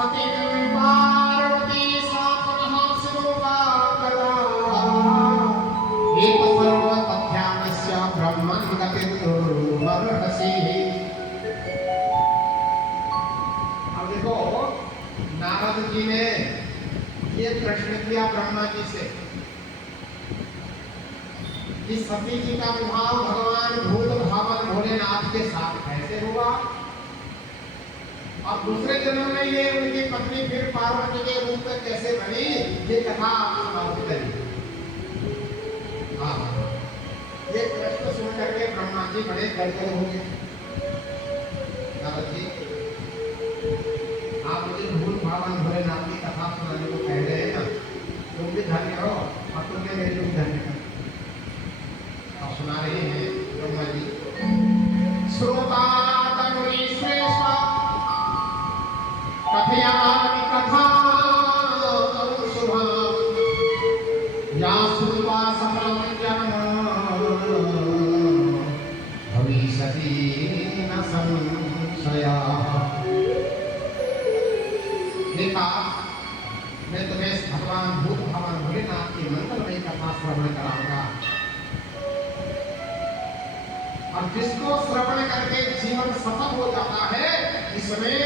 सतीं पार्वती सा पुनः शिवोपागता एक सर्वतथ्यान्यस्य ब्रह्मन् गतिर्दुर्वर्हसि। अब देखो नारद जी ने ये प्रश्न किया ब्रह्मा जी से कि सती जी का विवाह भगवान भूत भावन भोलेनाथ के साथ कैसे हुआ और दूसरे जन्म में ये उनकी पत्नी फिर पार्वती के रूप में कैसे बनी, ये कथा आप समाप्त करिए। ये प्रश्न सुन करके ब्रह्मा जी बड़े गड़बड़ हो गए। नारद जी आप मुझे भूत भावन भोलेनाथ की कथा सुनाने को कह रहे हैं ना, तुम भी धन्य हो और तुमने मेरे को धन्य कर सुना रहे हैं ब्रह्मा जी। श्रोता तनुरी श्रेष्ठ कथयामि कथा शुभा या श्रुत्वा सकलं जन्म भविष्यति न संशयः। देखा मैं तुम्हें भगवान भूत भावन भोलेनाथ की मंगलमयी कथा श्रवण कराऊंगा और जिसको श्रवण करके जीवन सफल हो जाता है, इसमें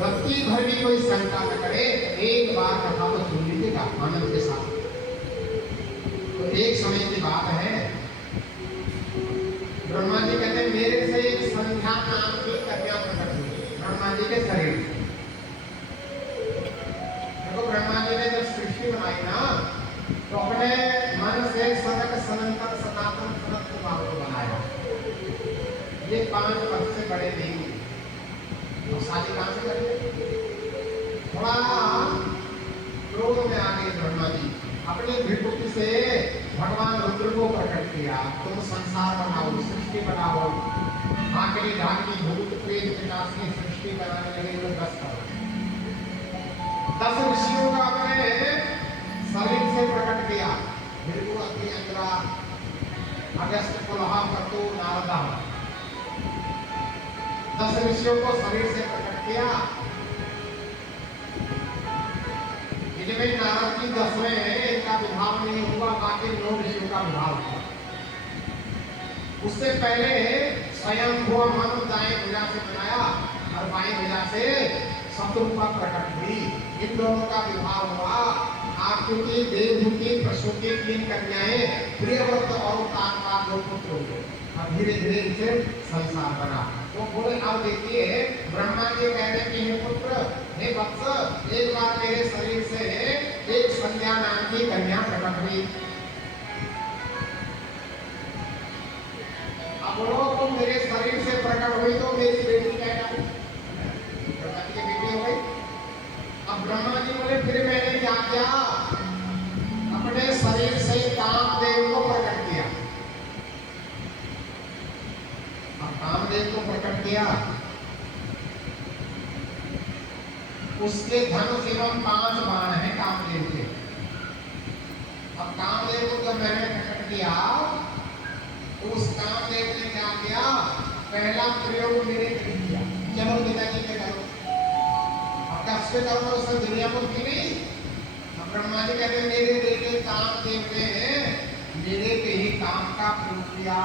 रत्ती भर भी कोई शंका न करे, एक बार कथा तो सुन लीजिएगा आनंद के साथ। तो एक समय की बात है, ब्रह्मा जी कहते हैं मेरे से एक संध्या नाम की कन्या प्रकट हुई ब्रह्मा जी के शरीर से। देखो ब्रह्मा जी ने जब सृष्टि बनाई ना, तो अपने मन से सनक सनातन सनातन सनत कुमार को बनाया। ये 5 वर्ष से बड़े नहीं हुए और शादी कहां से करेंगे। थोड़ा क्रोध में आ गए ब्रह्मा जी, अपनी विभूति से भगवान रुद्र को प्रकट किया, तुम संसार बनाओ, सृष्टि बनाओ। आखिरी ढाकी भूत प्रेत पिशाच की सृष्टि बनाने लगे वो 10 करोड़। 10 ऋषियों का अपने शरीर से प्रकट किया, भृगु अग्नि अंतरा अगस्त पुलहा कर्तु नारदा। 10 ऋषियों को शरीर से प्रकट किया। इनमें नारद जी 10वें हैं, इनका विभाग नहीं हुआ, बाकी 9 ऋषियों का विभाग हुआ। उससे पहले स्वयं हुआ मनु दाएं भुजा से बनाया और बाएं भुजा से शत्रुपा प्रकट हुई। इन दोनों का विवाह हुआ। आकृति देवहूति प्रसूति 3 कन्याएं, प्रियव्रत और तात्का 2 पुत्र हुए और धीरे धीरे इसे संसार बना। तो बोले अब देखिए ब्रह्मा जी कहते कि हे पुत्र हे वत्स, एक बार मेरे शरीर से एक संध्या नाम की कन्या प्रकट हुई। अब बोलो तुम मेरे शरीर से प्रकट हुई तो मेरी बेटी कहना ब्रह्मा जी की बेटी हो गई। अब ब्रह्मा जी बोले फिर मैंने क्या किया, अपने शरीर से कामदेव को प्रकट किया। अब कामदेव को प्रकट किया, उसके धनुष एवं 5 बाण हैं कामदेव के। अब कामदेव को जब मैंने प्रकट किया तो उस कामदेव ने क्या किया, पहला प्रयोग मेरे कर दिया, चलो पिताजी के करो। अब कसके करो तो उसने दुनिया को की नहीं। अब ब्रह्मा जी कहते मेरे बेटे कामदेव ने मेरे पे ही काम का प्रयोग किया।